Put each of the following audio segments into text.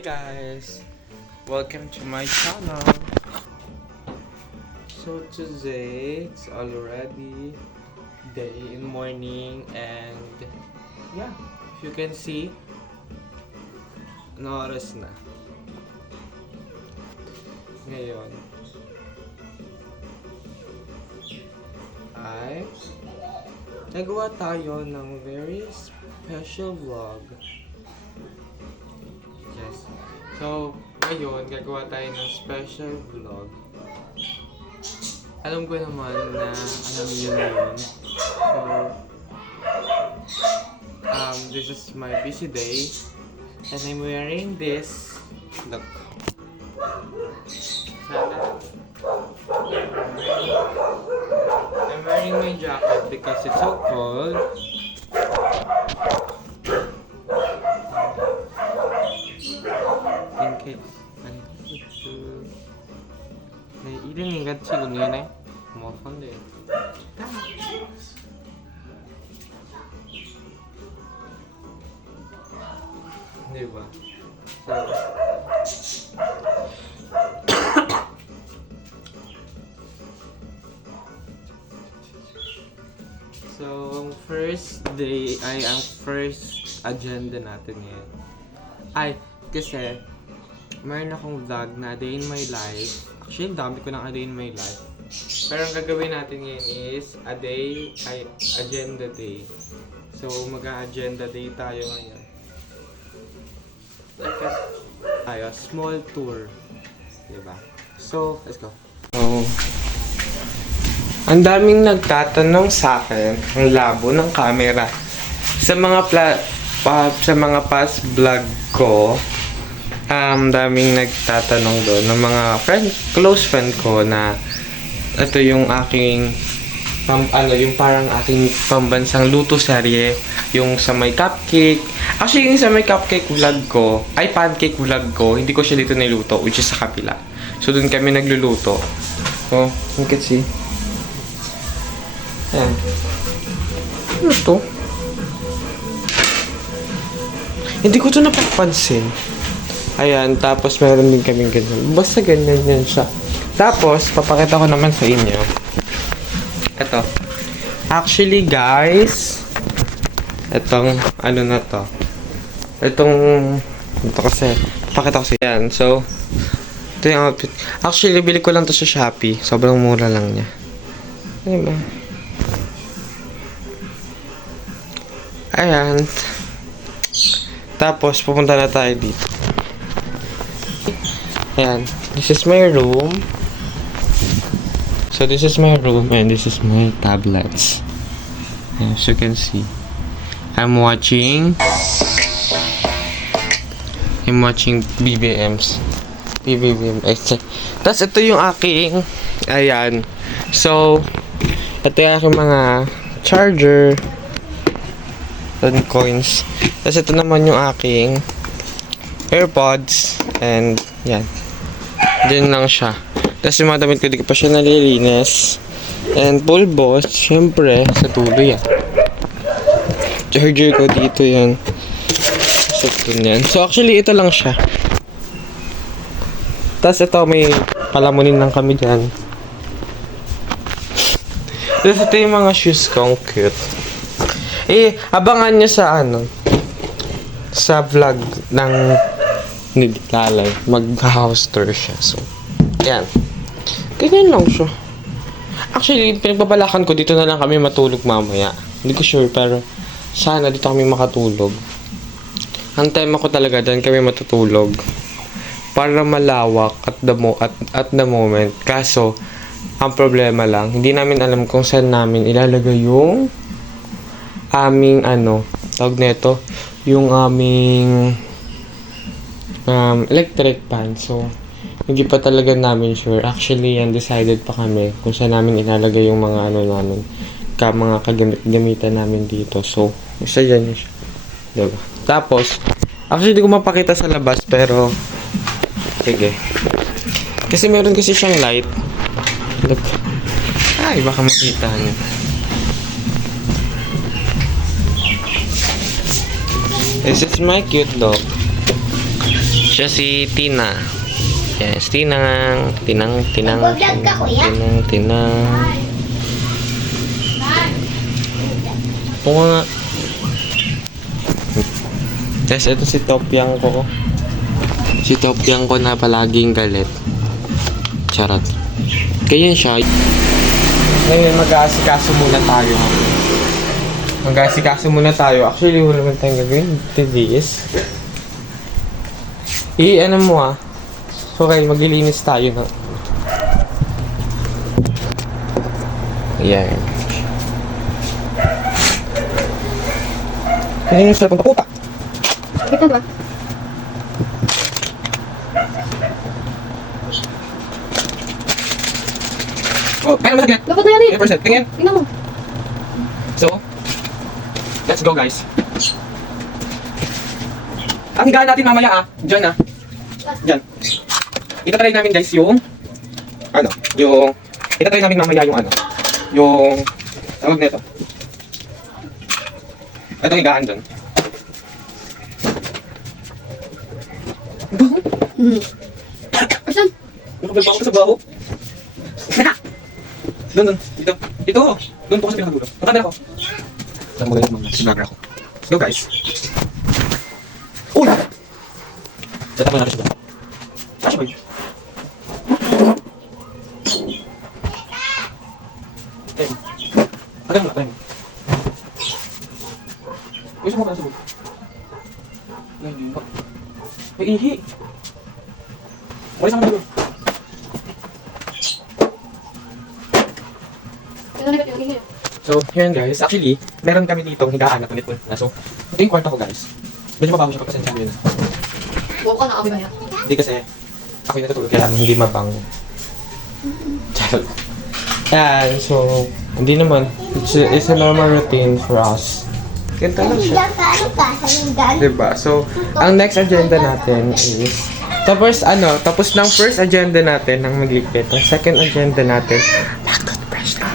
Hey guys, welcome to my channel. So today it's already day in morning and yeah, if you can see, ano oras na ngayon ay nagawa tayo ng very special vlog. Yes. So, ngayon, gagawa tayo ng special vlog. Alam ko naman na alam niyo na yun. So, this is my busy day. And I'm wearing this. Look. Sana. I'm wearing my jacket because it's so cold. In case 네, 이름이 같이 그리네. 뭐 선데. 네 봐. So, ang first day ay ang first agenda natin ngayon. Ay, kasi mayroon akong vlog na day in my life. Actually, dami ko ng a day in my life. Pero ang gagawin natin ngayon is agenda day. So, mag-agenda day tayo ngayon. Like a small tour. Diba? So, let's go. So, ang daming nagtatanong sa akin ang labo ng camera. Sa mga sa mga past vlog ko, daming nagtatanong doon ng mga close friend ko na ito yung aking yung parang aking pambansang luto serye, yung sa may cupcake. Actually, yung sa may cupcake vlog ko, ay pancake vlog ko, hindi ko siya dito niluto, which is sa kapila. So, doon kami nagluluto. So, you can see. Ayan. Ano to? Hindi ko to napapansin. Ayan, tapos meron din kaming ganyan. Basta ganyan yan siya. Tapos, papakita ko naman sa inyo. Ito. Actually, guys, itong, ano na to. Ito kasi, papakita ko sa yan. So, ito yung outfit. Actually, bili ko lang to sa Shopee. Sobrang mura lang niya. Diba? Ayan. Tapos, pupunta na tayo dito. Ayan. This is my room. So, this is my room and this is my tablets. As you can see. I'm watching BBMs. Tapos, ito yung aking ayan. So, ito yung aking mga charger and coins. Tapos ito naman yung aking AirPods and yan. Diyan lang siya. Tapos yung mga damit ko, di ko pa siya nalilinis. And pulbos, syempre, sa tulo yan. Charger ko dito yan. So actually, ito lang siya. Tapos ito, may palamunin lang kami dyan. Tapos ito yung mga shoes kong cute. Abangan nyo sa sa vlog ng Lalay. Mag-house tour siya. So, yan. Ganyan lang siya. Actually, pinagbabalakan ko, dito na lang kami matulog mamaya. Hindi ko sure, pero sana dito kami makatulog. Ang tema ko talaga, dyan kami matutulog. Para malawak at the moment. Kaso, ang problema lang, hindi namin alam kung saan namin ilalagay yung aming tawag nito, yung aming electric fan. So, hindi pa talaga namin sure. Actually, undecided pa kami kung saan namin ilalagay yung mga namin, mga kagamit-gamitan namin dito. So, isa dyan yun siya. Diba? Tapos, actually, hindi ko mapakita sa labas, pero sige. Kasi meron kasi siyang light. Look. Ay, baka makita niyo. This is my cute dog. Siya si Tina. Yes, Tinang. Tinang. Mag-vlog ka, kuya? Tinang. Ito nga. Yes, ito si Topyang ko. Si Topyang ko na palaging galit. Charot. Kaya siya. Ngayon, mag-aasikaso muna tayo. Actually, wala naman tayong gagawin. TVS. Ano mo ah. Okay, maglilinis tayo na. Ayan. Kaya yung cellphone ko. Puta! Ito ba? Oh, kaya naman saglit. Dapat na yan eh. 100%. Tingin. Tingnan mo. So, let's go guys. Ang higaan natin mamaya Diyan Diyan. Itatry namin guys yung itatry namin mamaya yung tawag nito. Ito higaan doon. Asan? Nakabal pa ako sa baho. Doon. Ito. Doon po sa pinakadulo. Ang camera ko. Saan mo ganyan mga sinagara ko. Let's go guys. Uy! Set up na natin siya dyan. Saan siya ba yun? Tagal mo. Uy, saan mo ka nasabog? Hindi mo. May ihi. Wala sa mga dulo. So, yun guys. Actually, meron kami dito higaan na kulit na. So, ito yung kwarto ko guys. Medyo mabaho siya pagpasensya mo yun. Buko ka na kami ba yan? Hindi kasi, ako yung natutulog kaya hindi mabango. Charot. Yan, so, hindi naman. It's a normal routine for us. Ganito lang siya. Diba? So, ang next agenda natin is tapos ng first agenda natin ng magligpit. Ang second agenda natin, mag-toothbrush na.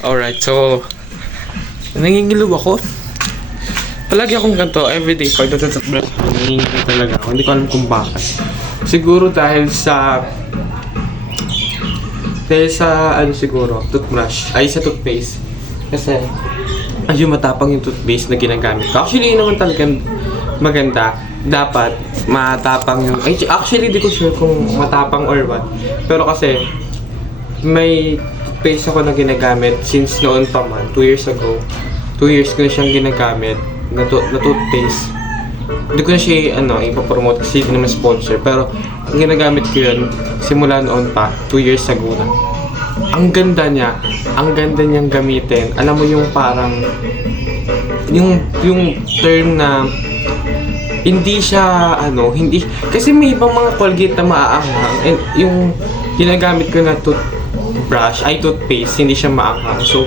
Alright, so nangingilo ako. Palagi akong ganito, everyday pag nagtututbrush ako, nangingilo talaga ako. Hindi ko alam kung bakit. Siguro dahil sa siguro, toothbrush, ay sa toothpaste. Kasi, ayun matapang yung toothpaste na ginagamit ko. Actually, yun naman talagang maganda. Dapat matapang yung, actually di ko sure kung matapang or what. Pero kasi, may toothpaste ako na ginagamit since noon pa man, 2 years ago. 2 years ko na siyang ginagamit na toothpaste. Hindi ko na siya ipapromote kasi hindi naman sponsor. Pero ang ginagamit ko yun simula noon pa, 2 years ago na. Ang ganda niyang gamitin. Alam mo yung parang yung term na hindi siya hindi kasi may ibang mga Colgate na maaanghang and yung ginagamit ko na toothpaste, hindi siya maanghang. So,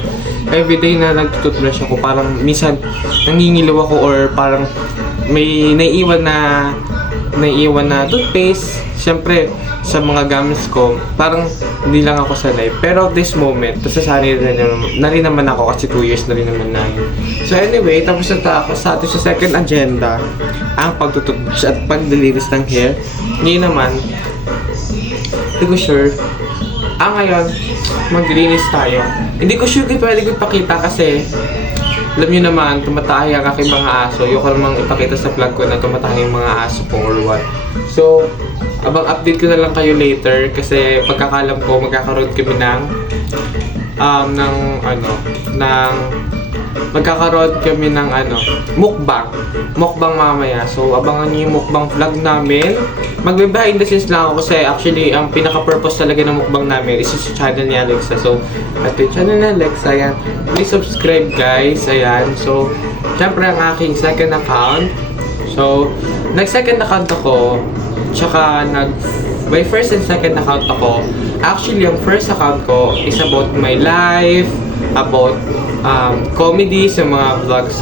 everyday na nagtutoothbrush ako, parang minsan nangingilaw ako or parang may naiiwan na toothpaste. Siyempre, sa mga gamits ko, parang hindi lang ako sanay. Pero this moment, nasasanay na rin naman ako kasi 2 years na rin naman na yun. So anyway, tapos na ako sa atin sa second agenda, ang pagtututbrush at paglilinis ng hair. Ngayon naman, hindi ko sure. Ngayon, maglilinis tayo. Hindi ko sure kung pwede ko ipakita kasi alam niyo naman, tumatahay ang aking mga aso. Yung ko namang ipakita sa vlog ko na tumatahay yung mga aso ko or what. So, abang update ko na lang kayo later kasi pagkakalam ko magkakaroon kami ng mukbang mamaya. So, abangan niyo yung mukbang vlog namin. Magbe-behind the scenes lang ako kasi actually, ang pinaka-purpose talaga ng mukbang namin is yung channel ni Alexa. So, at yung channel ni Alexa, ayan. Please subscribe guys, ayan. So, syempre ang aking second account. So, nag-second account ako, tsaka my first and second account ako. Actually, ang first account ko is about my life, about comedies, yung mga vlogs,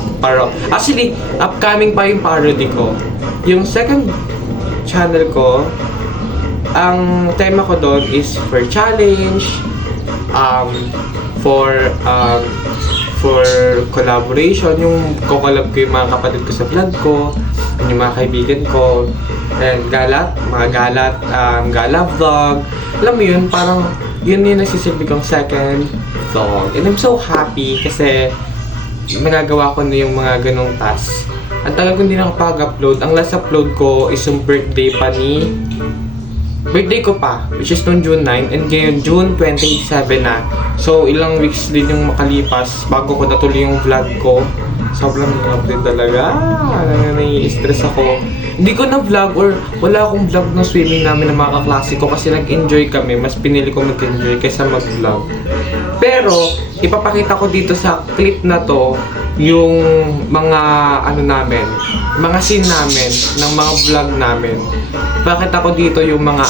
actually, upcoming pa yung parody ko. Yung second channel ko, ang tema ko doon is for challenge, for collaboration, yung kukolab ko yung mga kapatid ko sa vlog ko, yung mga kaibigan ko, and gala vlog. Alam mo yun, parang yun yung nagsisilbi kong second vlog. And I'm so happy kasi nagagawa ko na yung mga ganong tasks. Ang tagal ko hindi nakapag-upload. Ang last upload ko is yung birthday ko pa, which is noong June 9, and ngayon June 27 na. So, ilang weeks din yung makalipas bago ko natuloy yung vlog ko. Sobrang hirap din talaga. Nai-stress ako. Hindi ko na vlog or wala akong vlog ng swimming namin ng mga kaklase ko kasi nag-enjoy kami. Mas pinili ko mag-enjoy kaysa mag-vlog. Pero, ipapakita ko dito sa clip na to yung mga mga scene namin ng mga vlog namin. Pakita ko dito yung mga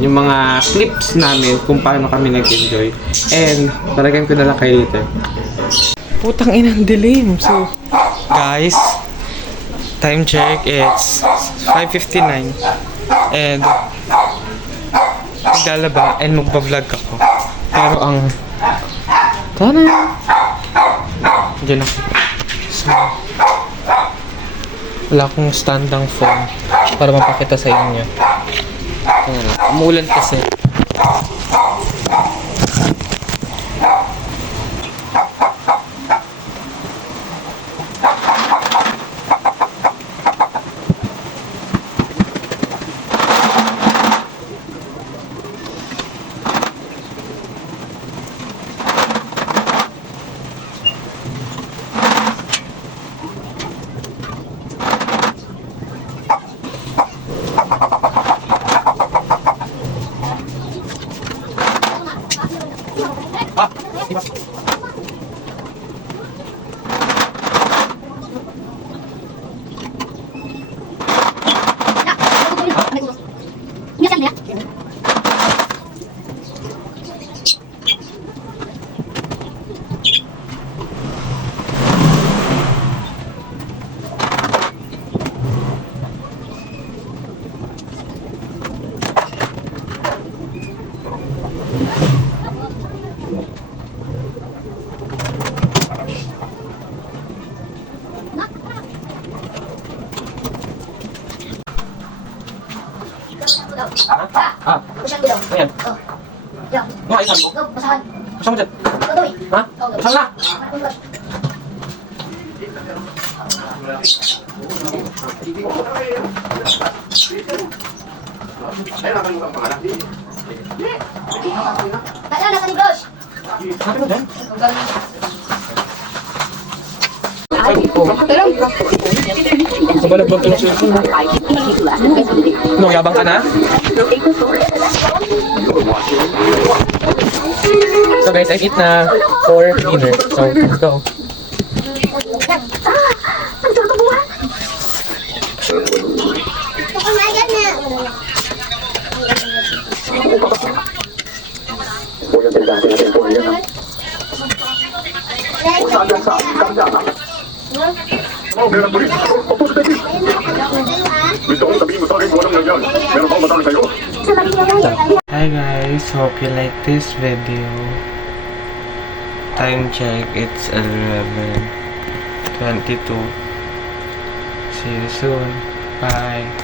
yung mga clips namin kung paano kami nag-enjoy. And, talagang ko na lang kayo dito. Putang inang dilim. So, guys, time check, it's 5:59. And, maglalaba and magpa-vlog ako. Pero ang... Tana! Diyan ako. So, wala akong standang phone para mapakita sa inyo. Umuulan kasi. Ayan. Mga isan mo? Basahan mo dyan? Ha? Basahan na! Tala, nasa ni Bros! Sabi mo dyan? Sa balabang ito ng cellphone mo. No, yabang ka na? So guys, I eat na for dinner. So, let's go. Meron po rin. Opo, David. Gusto kong sabihin mo sa akin kung anong nangyari. Meron bang matali sa'yo? Hi guys, hope you like this video. Time check, it's 11:22. See you soon. Bye.